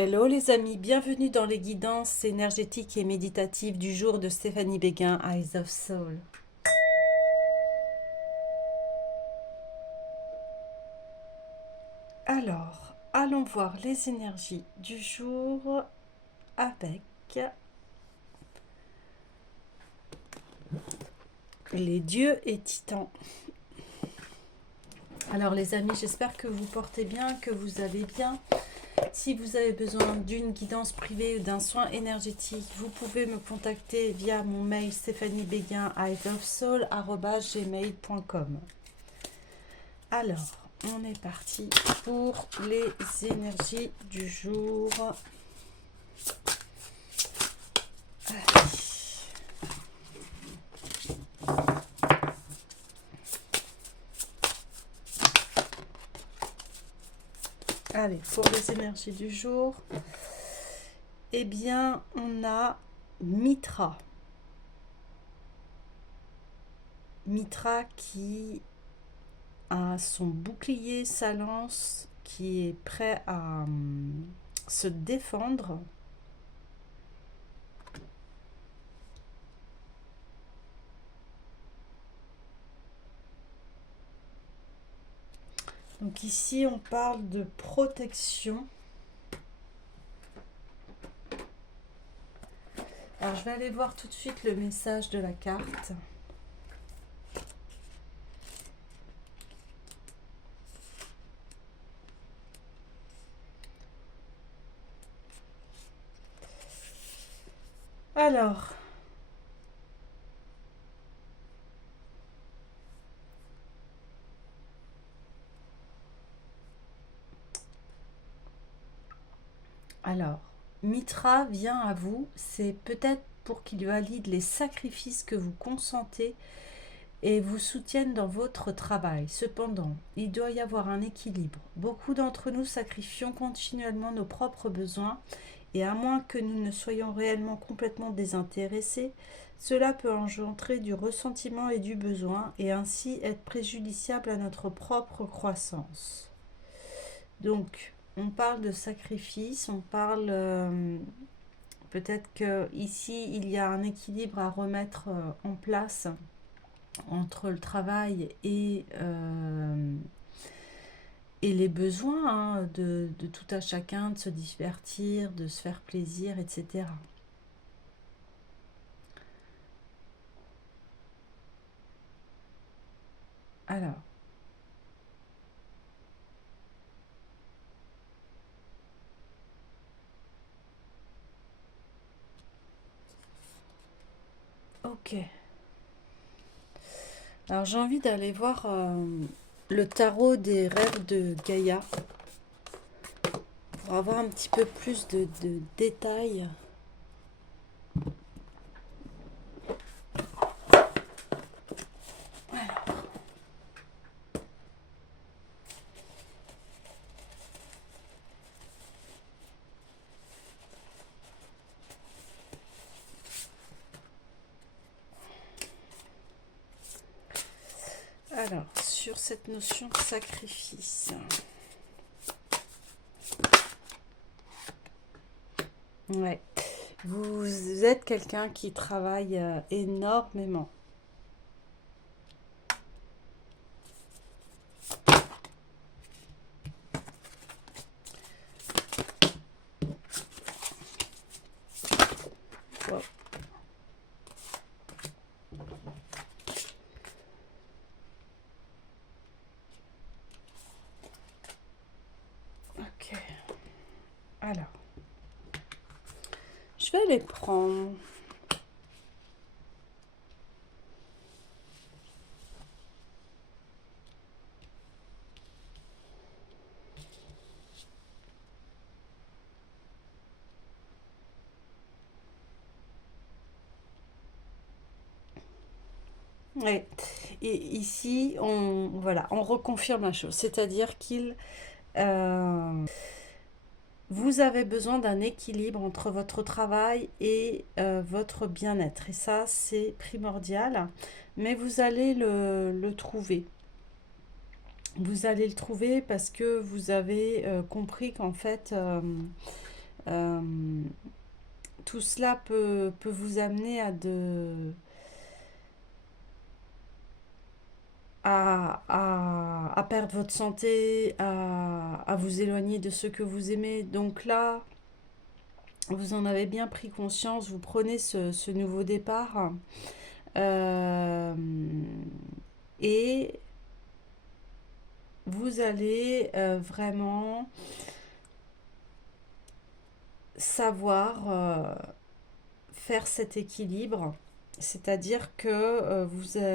Hello les amis, bienvenue dans les guidances énergétiques et méditatives du jour de Stéphanie Béguin, Eyes of Soul. Alors, allons voir les énergies du jour avec les dieux et titans. Alors les amis, j'espère que vous portez bien, que vous allez bien. Si vous avez besoin d'une guidance privée ou d'un soin énergétique, vous pouvez me contacter via mon mail stéphaniebeguin@gmail.com. Alors, on est parti pour les énergies du jour. Allez, pour les énergies du jour, eh bien, on a Mitra. Mitra qui a son bouclier, sa lance, qui est prêt à se défendre. Donc ici, on parle de protection. Alors, je vais aller voir tout de suite le message de la carte. Alors, Mitra vient à vous, c'est peut-être pour qu'il valide les sacrifices que vous consentez et vous soutienne dans votre travail. Cependant, il doit y avoir un équilibre. Beaucoup d'entre nous sacrifions continuellement nos propres besoins et à moins que nous ne soyons réellement complètement désintéressés, cela peut engendrer du ressentiment et du besoin et ainsi être préjudiciable à notre propre croissance. Donc, on parle de sacrifice, on parle peut-être qu'ici il y a un équilibre à remettre en place entre le travail et les besoins de tout à chacun, de se divertir, de se faire plaisir, etc. Alors, ok. Alors j'ai envie d'aller voir le tarot des rêves de Gaïa pour avoir un petit peu plus de détails. Alors, sur cette notion de sacrifice. Ouais. Vous êtes quelqu'un qui travaille énormément. Wow. Ok. Alors, je vais les prendre. Ouais. Et ici, on reconfirme la chose. C'est-à-dire vous avez besoin d'un équilibre entre votre travail et votre bien-être. Et ça, c'est primordial. Mais vous allez le trouver. Vous allez le trouver parce que vous avez compris qu'en fait, euh, tout cela peut vous amener à perdre votre santé, à vous éloigner de ceux que vous aimez. Donc là, vous en avez bien pris conscience, vous prenez ce nouveau départ. euh, et vous allez vraiment savoir faire cet équilibre. C'est-à-dire que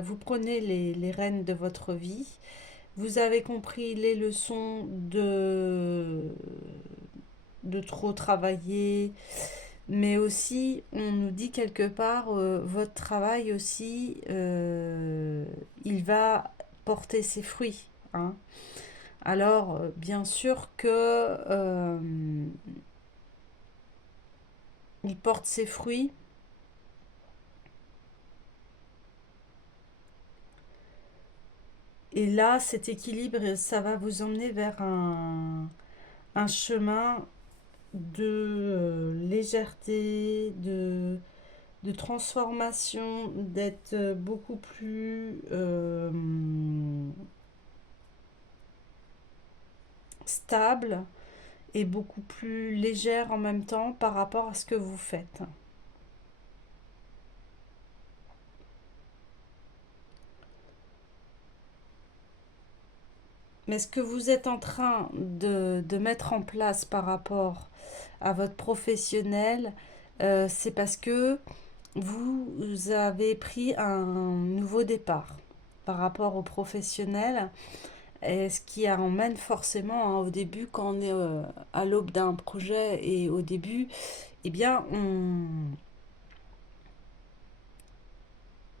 vous prenez les rênes de votre vie, vous avez compris les leçons de trop travailler, mais aussi, on nous dit quelque part, votre travail aussi, il va porter ses fruits, hein. Alors, bien sûr que il porte ses fruits. Et là, cet équilibre, ça va vous emmener vers un chemin de légèreté, de transformation, d'être beaucoup plus stable et beaucoup plus légère en même temps par rapport à ce que vous faites. Mais ce que vous êtes en train de mettre en place par rapport à votre professionnel, c'est parce que vous avez pris un nouveau départ par rapport au professionnel, et ce qui emmène forcément, hein, au début, quand on est à l'aube d'un projet et au début, eh bien,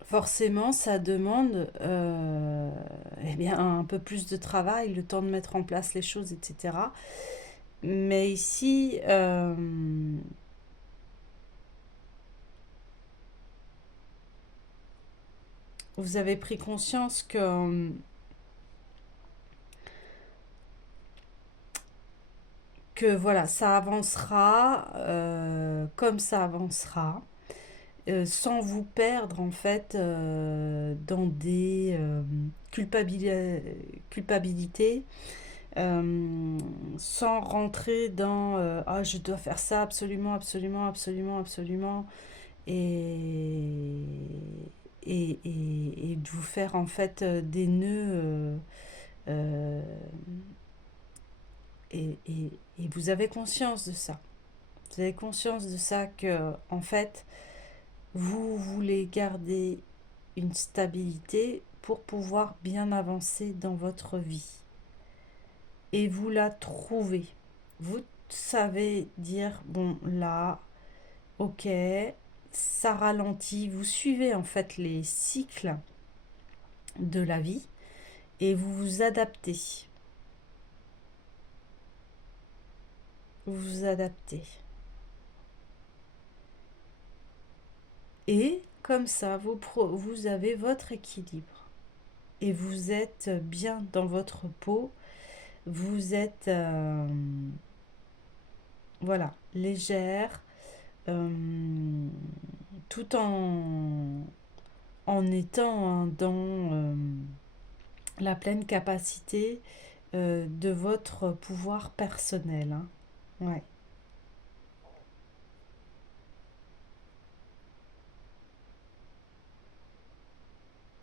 forcément, ça demande eh bien, un peu plus de travail, le temps de mettre en place les choses, etc. Mais ici, vous avez pris conscience que voilà, ça avancera comme ça avancera, sans vous perdre en fait dans des culpabilités, sans rentrer dans ah, je dois faire ça absolument, absolument, absolument, absolument, et, et de vous faire en fait des nœuds. Euh, et vous avez conscience de ça. Vous avez conscience de ça que, en fait, vous voulez garder une stabilité pour pouvoir bien avancer dans votre vie. Et vous la trouvez. Vous savez dire, bon, là, ok, ça ralentit. Vous suivez en fait les cycles de la vie et vous vous adaptez. Vous vous adaptez. Et comme ça, vous avez votre équilibre. Et vous êtes bien dans votre peau. Vous êtes voilà, légère, euh, tout en étant dans la pleine capacité de votre pouvoir personnel, hein. Ouais.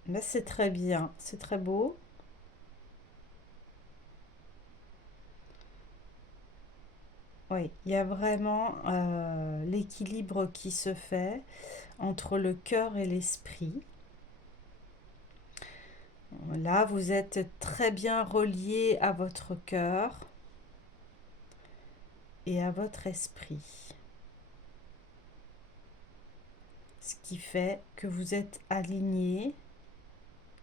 Mais c'est très bien, c'est très beau. Oui, il y a vraiment l'équilibre qui se fait entre le cœur et l'esprit. Là, vous êtes très bien relié à votre cœur et à votre esprit. Ce qui fait que vous êtes aligné,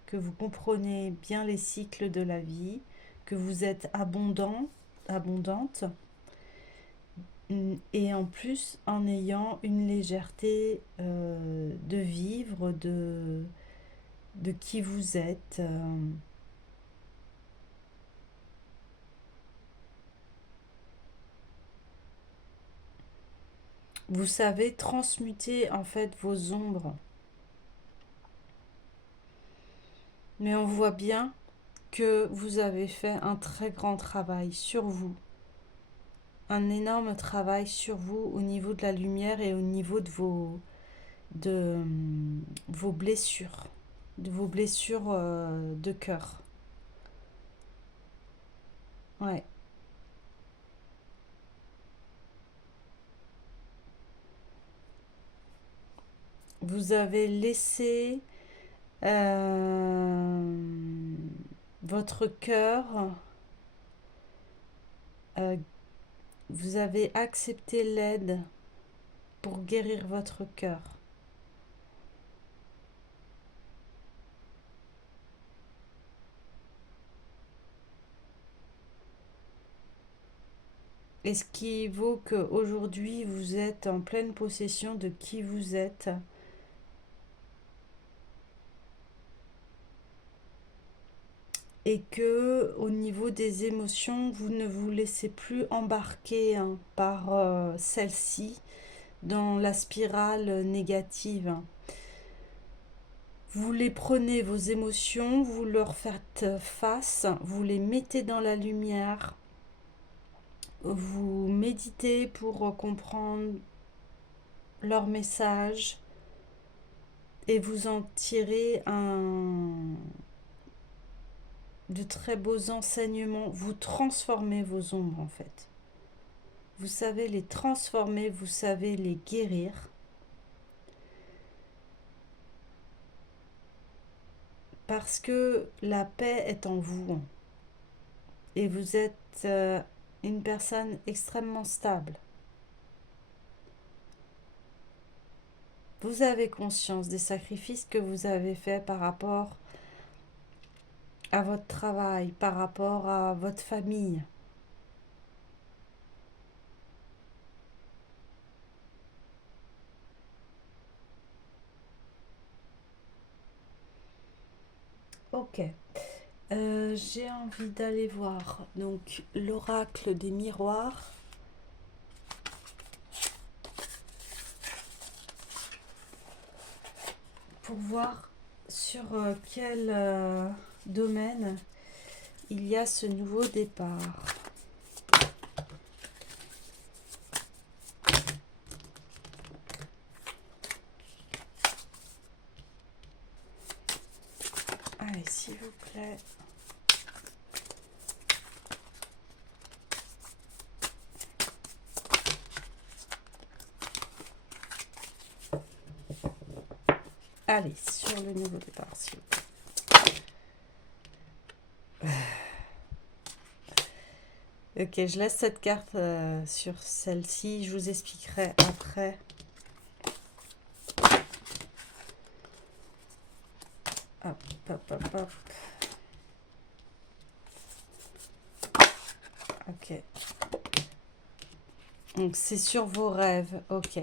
que vous comprenez bien les cycles de la vie, que vous êtes abondant, abondante, et en plus en ayant une légèreté de vivre, de qui vous êtes. Vous savez transmuter en fait vos ombres. Mais on voit bien que vous avez fait un très grand travail sur vous. Un énorme travail sur vous au niveau de la lumière et au niveau de vos blessures. De vos blessures de cœur. Ouais. Vous avez laissé votre cœur, euh, vous avez accepté l'aide pour guérir votre cœur. Et ce qui vaut qu'aujourd'hui vous êtes en pleine possession de qui vous êtes. Et que au niveau des émotions, vous ne vous laissez plus embarquer par celle-ci dans la spirale négative. Vous les prenez, vos émotions, vous leur faites face, vous les mettez dans la lumière, vous méditez pour comprendre leur message et vous en tirez de très beaux enseignements. Vous transformez vos ombres en fait. Vous savez les transformer, vous savez les guérir. Parce que la paix est en vous. Et vous êtes une personne extrêmement stable. Vous avez conscience des sacrifices que vous avez faits par rapport à votre travail, par rapport à votre famille. Ok. J'ai envie d'aller voir donc l'oracle des miroirs. Pour voir sur quel domaine il y a ce nouveau départ. Allez, s'il vous plaît. Allez, sur le nouveau départ, s'il vous plaît. Ok, je laisse cette carte sur celle-ci. Je vous expliquerai après. Hop, hop, hop, hop. Ok. Donc, c'est sur vos rêves. Ok.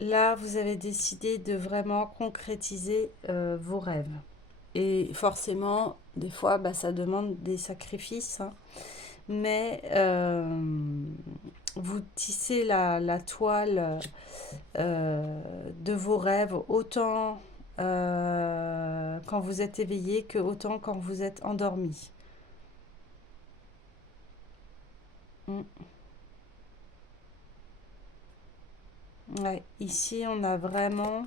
Là, vous avez décidé de vraiment concrétiser vos rêves. Et forcément, des fois, ça demande des sacrifices. Hein. Mais vous tissez la toile de vos rêves autant quand vous êtes éveillé que autant quand vous êtes endormi. Mm. Ouais, ici, on a vraiment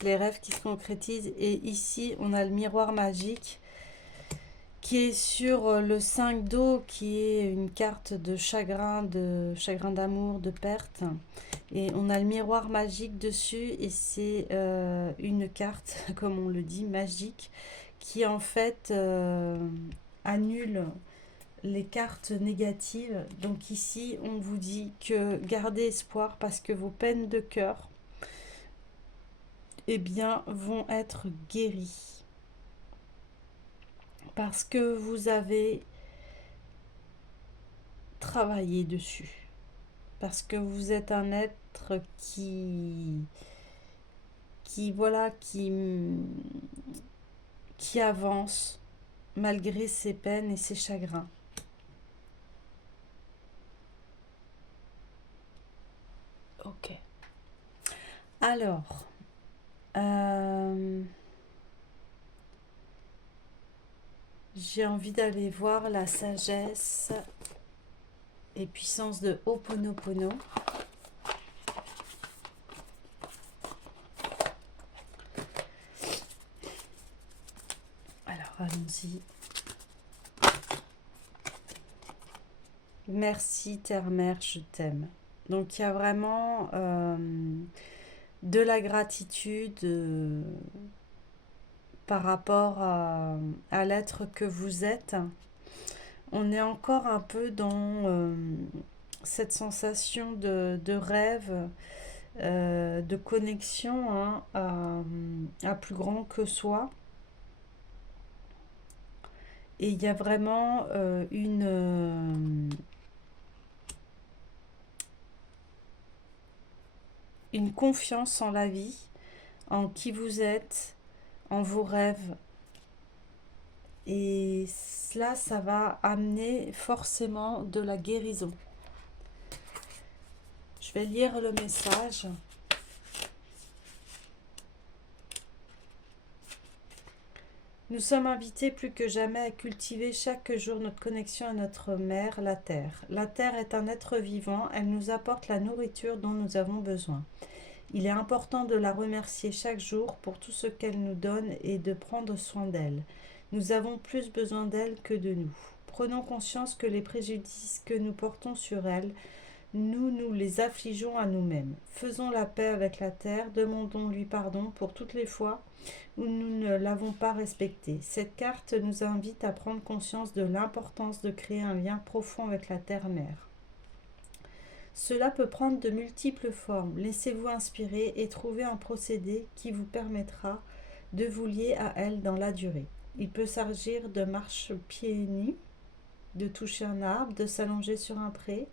les rêves qui se concrétisent. Et ici, on a le miroir magique qui est sur le 5 d'eau, qui est une carte de chagrin d'amour, de perte. Et on a le miroir magique dessus, et c'est une carte, comme on le dit, magique, qui en fait annule les cartes négatives. Donc ici, on vous dit que gardez espoir parce que vos peines de cœur, eh bien, vont être guéries. Parce que vous avez travaillé dessus. Parce que vous êtes un être voilà, qui avance malgré ses peines et ses chagrins. Ok. Alors, j'ai envie d'aller voir la sagesse et puissance de Ho'oponopono. Alors, allons-y. Merci Terre-Mère, je t'aime. Donc, il y a vraiment de la gratitude par rapport à l'être que vous êtes. On est encore un peu dans cette sensation de rêve, de connexion, hein, à plus grand que soi. Et il y a vraiment une confiance en la vie, en qui vous êtes, en vos rêves. Et cela, ça va amener forcément de la guérison. Je vais lire le message. Nous sommes invités plus que jamais à cultiver chaque jour notre connexion à notre mère, la Terre. La Terre est un être vivant, elle nous apporte la nourriture dont nous avons besoin. Il est important de la remercier chaque jour pour tout ce qu'elle nous donne et de prendre soin d'elle. Nous avons plus besoin d'elle que de nous. Prenons conscience que les préjudices que nous portons sur elle, nous les affligeons à nous-mêmes. Faisons la paix avec la Terre, demandons-lui pardon pour toutes les fois où nous ne l'avons pas respectée. Cette carte nous invite à prendre conscience de l'importance de créer un lien profond avec la Terre-Mère. Cela peut prendre de multiples formes. Laissez-vous inspirer et trouvez un procédé qui vous permettra de vous lier à elle dans la durée. Il peut s'agir de marche pieds nus, de toucher un arbre, de s'allonger sur un pré,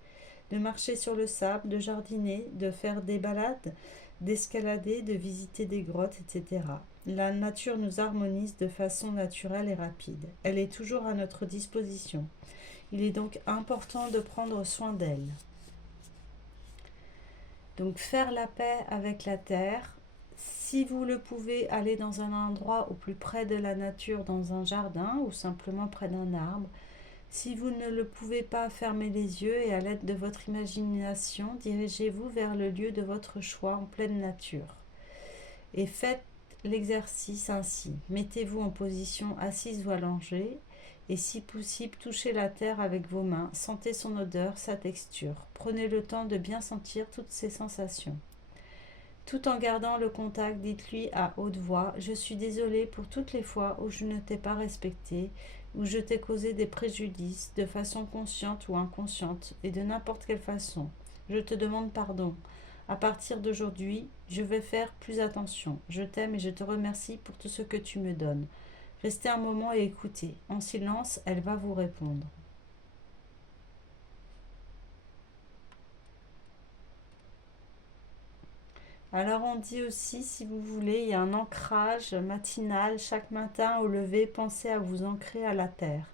de marcher sur le sable, de jardiner, de faire des balades, d'escalader, de visiter des grottes, etc. La nature nous harmonise de façon naturelle et rapide. Elle est toujours à notre disposition. Il est donc important de prendre soin d'elle. Donc faire la paix avec la terre. Si vous le pouvez, aller dans un endroit au plus près de la nature, dans un jardin ou simplement près d'un arbre. Si vous ne le pouvez pas, fermez les yeux et à l'aide de votre imagination, dirigez-vous vers le lieu de votre choix en pleine nature. Et faites l'exercice ainsi. Mettez-vous en position assise ou allongée et si possible, touchez la terre avec vos mains. Sentez son odeur, sa texture. Prenez le temps de bien sentir toutes ces sensations. Tout en gardant le contact, dites-lui à haute voix « Je suis désolée pour toutes les fois où je ne t'ai pas respecté, où je t'ai causé des préjudices, de façon consciente ou inconsciente, et de n'importe quelle façon. Je te demande pardon. À partir d'aujourd'hui, je vais faire plus attention. Je t'aime et je te remercie pour tout ce que tu me donnes. Restez un moment et écoutez. En silence, elle va vous répondre. » Alors on dit aussi, si vous voulez, il y a un ancrage matinal. Chaque matin au lever, pensez à vous ancrer à la terre.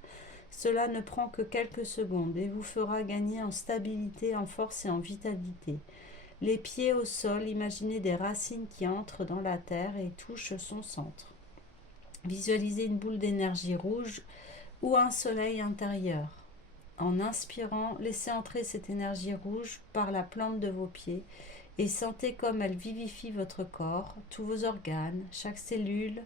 Cela ne prend que quelques secondes et vous fera gagner en stabilité, en force et en vitalité. Les pieds au sol, imaginez des racines qui entrent dans la terre et touchent son centre. Visualisez une boule d'énergie rouge ou un soleil intérieur. En inspirant, laissez entrer cette énergie rouge par la plante de vos pieds et sentez comme elle vivifie votre corps, tous vos organes, chaque cellule,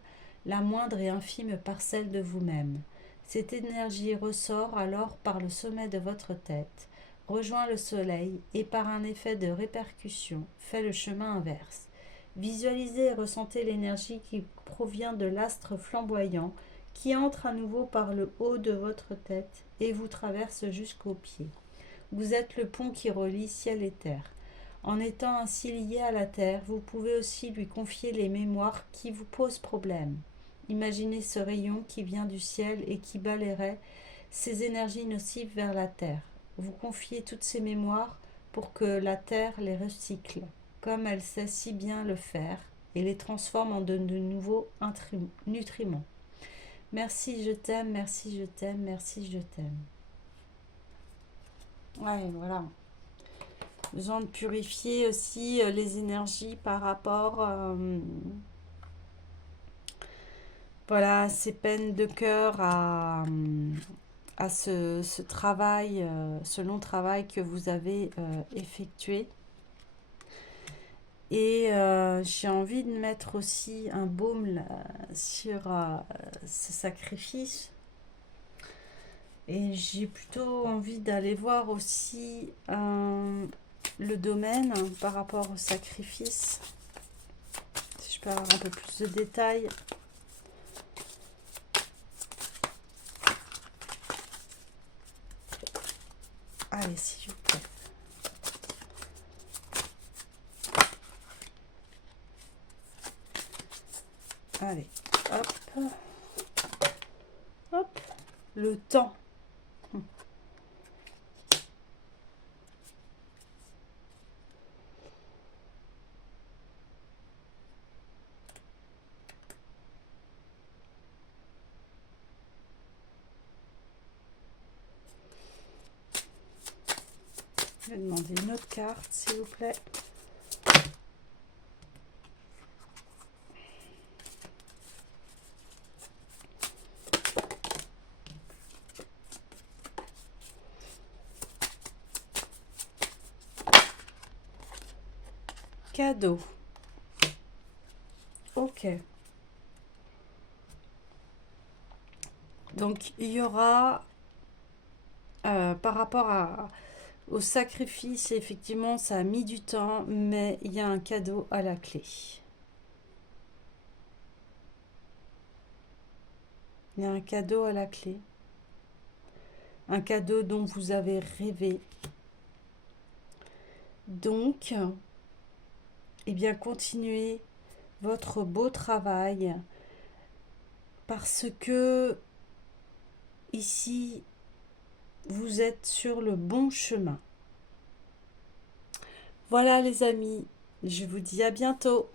la moindre et infime parcelle de vous-même. Cette énergie ressort alors par le sommet de votre tête, rejoint le soleil et par un effet de répercussion fait le chemin inverse. Visualisez et ressentez l'énergie qui provient de l'astre flamboyant qui entre à nouveau par le haut de votre tête et vous traverse jusqu'aux pieds. Vous êtes le pont qui relie ciel et terre. En étant ainsi lié à la terre, vous pouvez aussi lui confier les mémoires qui vous posent problème. Imaginez ce rayon qui vient du ciel et qui balayerait ces énergies nocives vers la terre. Vous confiez toutes ces mémoires pour que la terre les recycle, comme elle sait si bien le faire, et les transforme en de nouveaux nutriments. Merci, je t'aime, merci, je t'aime, merci, je t'aime. Ouais, voilà. Besoin de purifier aussi les énergies par rapport voilà, ces peines de cœur à ce travail, ce long travail que vous avez effectué. Et j'ai envie de mettre aussi un baume là, sur ce sacrifice. Et j'ai plutôt envie d'aller voir aussi le domaine par rapport au sacrifice. Si je peux avoir un peu plus de détails. Allez, s'il vous plaît. Allez, hop. Hop. Le temps. Je vais demander une autre carte, s'il vous plaît. Cadeau. Ok. Donc, il y aura, par rapport au sacrifice, effectivement, ça a mis du temps, mais il y a un cadeau à la clé. Il y a un cadeau à la clé. Un cadeau dont vous avez rêvé. Donc, eh bien, continuez votre beau travail parce que ici, vous êtes sur le bon chemin. Voilà les amis, je vous dis à bientôt.